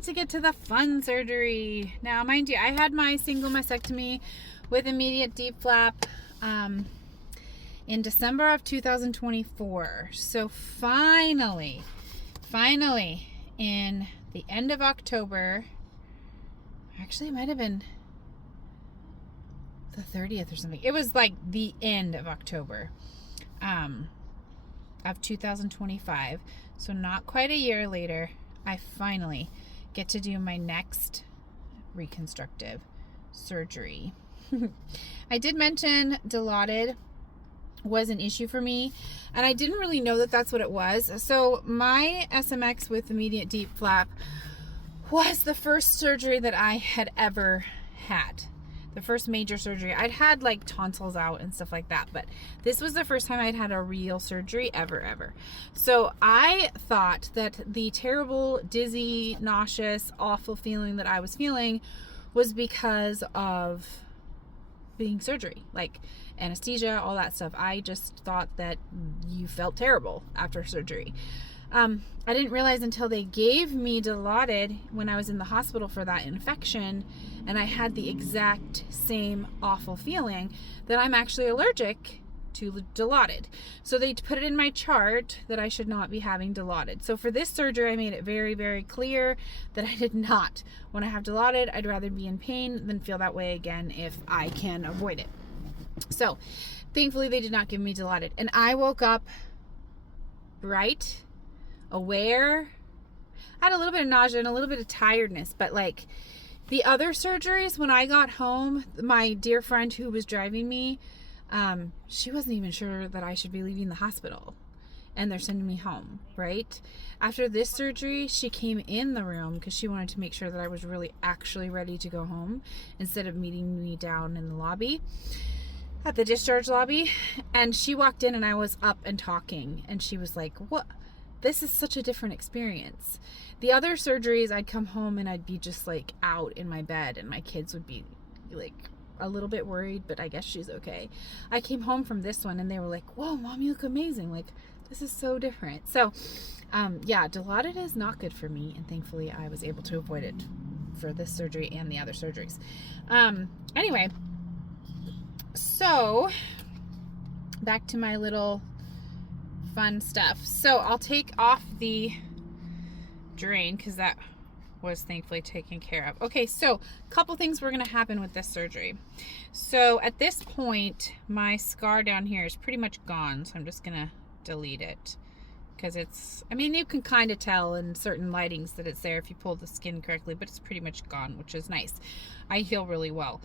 get to the fun surgery. Now, mind you, I had my single mastectomy with immediate DIEP flap in December of 2024. So finally, in the end of October, actually it might have been the 30th or something. It was like the end of October of 2025. So not quite a year later, I finally get to do my next reconstructive surgery. I did mention dilaudid was an issue for me, and I didn't really know that that's what it was. So my SMX with immediate DIEP flap was the first surgery that I had ever had. The first major surgery. I'd had like tonsils out and stuff like that, but this was the first time I'd had a real surgery ever. So I thought that the terrible, dizzy, nauseous, awful feeling that I was feeling was because of being surgery, like anesthesia, all that stuff. I just thought that you felt terrible after surgery. I didn't realize until they gave me dilaudid when I was in the hospital for that infection, and I had the exact same awful feeling, that I'm actually allergic to dilaudid. So they put it in my chart that I should not be having dilaudid. So for this surgery, I made it very, very clear that I did not want to have dilaudid. I'd rather be in pain than feel that way again if I can avoid it. So thankfully they did not give me dilaudid, and I woke up bright, aware. I had a little bit of nausea and a little bit of tiredness, but like the other surgeries, when I got home, my dear friend who was driving me, she wasn't even sure that I should be leaving the hospital, and they're sending me home, right? After this surgery, she came in the room because she wanted to make sure that I was really actually ready to go home instead of meeting me down in the lobby, at the discharge lobby. And she walked in and I was up and talking, and she was like, what? This is such a different experience. The other surgeries, I'd come home and I'd be just like out in my bed, and my kids would be like a little bit worried, but I guess she's okay. I came home from this one and they were like, whoa, Mom, you look amazing. Like, this is so different. So yeah, dilaudid is not good for me, and thankfully I was able to avoid it for this surgery and the other surgeries. Anyway, so back to my little fun stuff. So I'll take off the drain because that was thankfully taken care of. Okay, so a couple things were going to happen with this surgery. So at this point, my scar down here is pretty much gone, so I'm just going to delete it because it's, I mean, you can kind of tell in certain lightings that it's there if you pull the skin correctly, but it's pretty much gone, which is nice. I heal really well.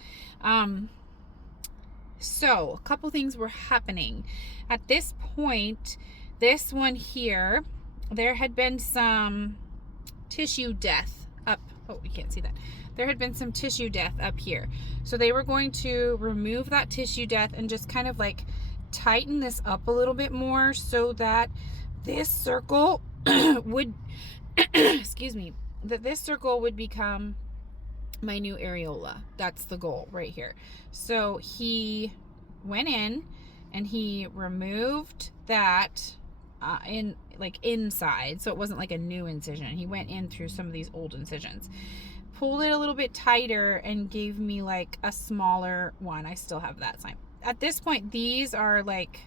So a couple things were happening. At this point, this one here, there had been some tissue death up. Oh, you can't see that. There had been some tissue death up here. So they were going to remove that tissue death and just kind of like tighten this up a little bit more so that this circle would, excuse me, that this circle would become my new areola. That's the goal right here. So he went in and he removed that in like inside, so it wasn't like a new incision. He went in through some of these old incisions, pulled it a little bit tighter, and gave me like a smaller one. I still have that sign. At this point, these are like,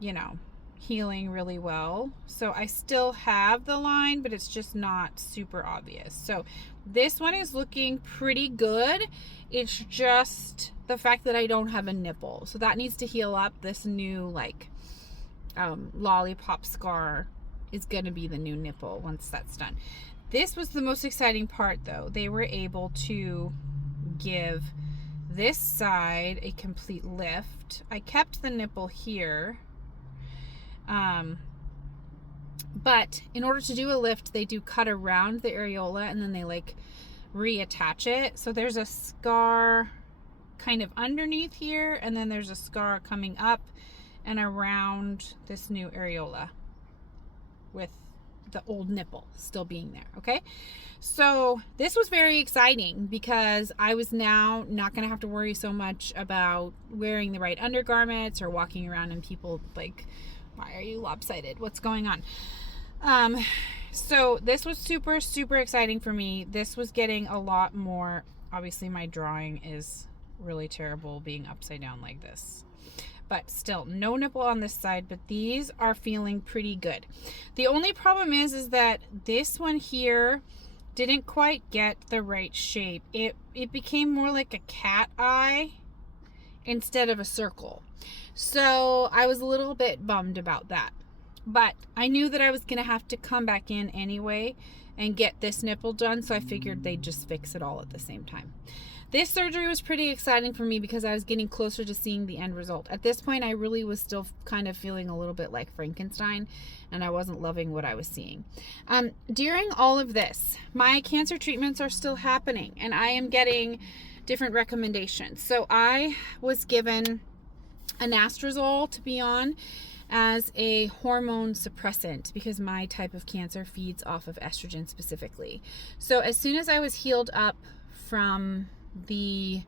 you know, healing really well. So I still have the line, but it's just not super obvious. So this one is looking pretty good. It's just the fact that I don't have a nipple. So that needs to heal up. This new like lollipop scar is going to be the new nipple once that's done. This was the most exciting part though. They were able to give this side a complete lift. I kept the nipple here. But in order to do a lift, they do cut around the areola and then they like reattach it. So there's a scar kind of underneath here, and then there's a scar coming up and around this new areola with the old nipple still being there. Okay, so this was very exciting because I was now not going to have to worry so much about wearing the right undergarments or walking around and people like, why are you lopsided? What's going on? So this was super, super exciting for me. This was getting a lot more. Obviously, my drawing is really terrible being upside down like this. But still, no nipple on this side, but these are feeling pretty good. The only problem is that this one here didn't quite get the right shape. It became more like a cat eye instead of a circle. So I was a little bit bummed about that. But I knew that I was going to have to come back in anyway and get this nipple done, so I figured they'd just fix it all at the same time. This surgery was pretty exciting for me because I was getting closer to seeing the end result. At this point, I really was still kind of feeling a little bit like Frankenstein, and I wasn't loving what I was seeing. During all of this, my cancer treatments are still happening, and I am getting different recommendations. So I was given anastrozole to be on as a hormone suppressant because my type of cancer feeds off of estrogen specifically. So as soon as I was healed up from the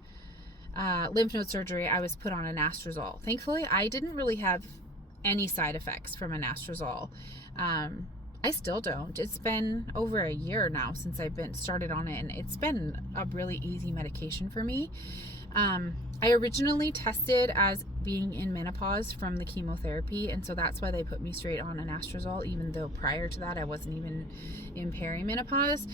lymph node surgery, I was put on anastrozole. Thankfully, I didn't really have any side effects from anastrozole. I still don't. It's been over a year now since I've been started on it, and it's been a really easy medication for me. I originally tested as being in menopause from the chemotherapy, and so that's why they put me straight on anastrozole, even though prior to that I wasn't even in perimenopause.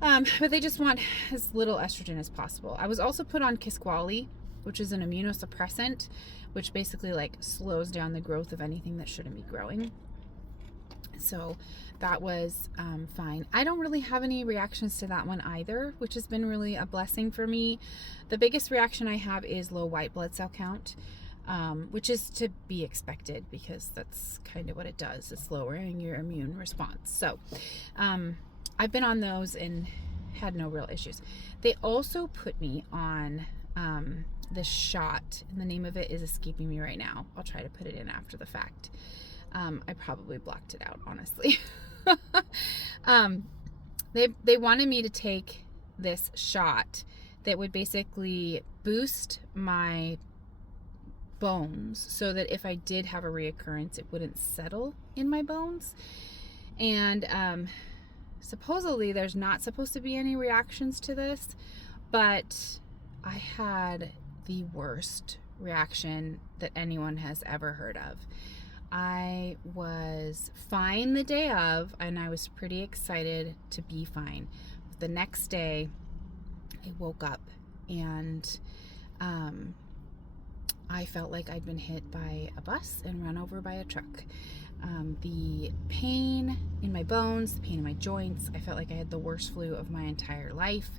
But they just want as little estrogen as possible. I was also put on Kisqali, which is an immunosuppressant, which basically like slows down the growth of anything that shouldn't be growing. So that was fine. I don't really have any reactions to that one either, which has been really a blessing for me. The biggest reaction I have is low white blood cell count, which is to be expected because that's kind of what it does. It's lowering your immune response. So I've been on those and had no real issues. They also put me on this shot, and the name of it is escaping me right now. I'll try to put it in after the fact. I probably blocked it out, honestly. They wanted me to take this shot that would basically boost my bones so that if I did have a reoccurrence, it wouldn't settle in my bones. And supposedly there's not supposed to be any reactions to this, but I had the worst reaction that anyone has ever heard of. I was fine the day of, and I was pretty excited to be fine. But the next day, I woke up and I felt like I'd been hit by a bus and run over by a truck. The pain in my bones, the pain in my joints, I felt like I had the worst flu of my entire life.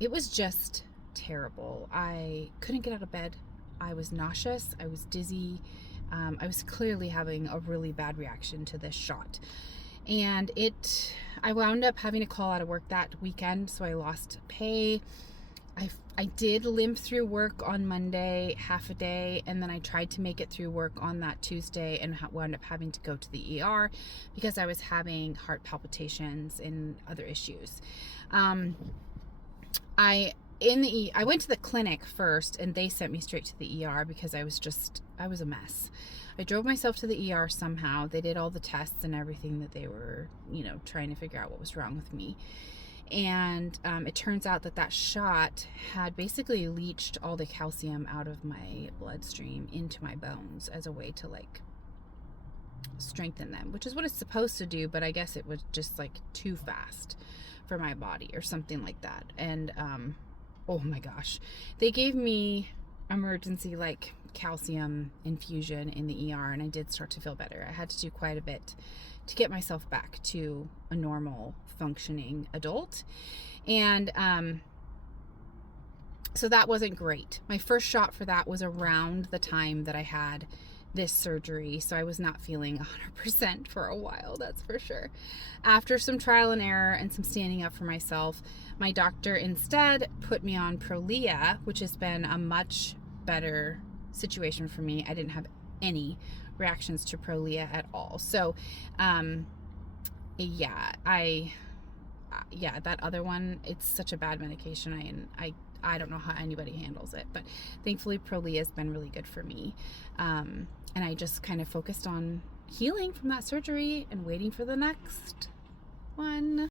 It was just terrible. I couldn't get out of bed. I was nauseous. I was dizzy. I was clearly having a really bad reaction to this shot. And I wound up having to call out of work that weekend, so I lost pay. I did limp through work on Monday, half a day, and then I tried to make it through work on that Tuesday and wound up having to go to the ER because I was having heart palpitations and other issues. I went to the clinic first, and they sent me straight to the ER because I was a mess. I drove myself to the ER somehow. They did all the tests and everything that they were, trying to figure out what was wrong with me. And it turns out that shot had basically leached all the calcium out of my bloodstream into my bones as a way to strengthen them, which is what it's supposed to do, but I guess it was just too fast for my body or something like that. And oh my gosh, they gave me emergency calcium infusion in the ER, and I did start to feel better. I had to do quite a bit to get myself back to a normal functioning adult. And so that wasn't great. My first shot for that was around the time that I had this surgery, so I was not feeling 100% for a while, that's for sure. After some trial and error and some standing up for myself, my doctor instead put me on Prolia, which has been a much better situation for me. I didn't have any reactions to Prolia at all. So that other one, it's such a bad medication. I don't know how anybody handles it, but thankfully Prolia has been really good for me. And I just kind of focused on healing from that surgery and waiting for the next one.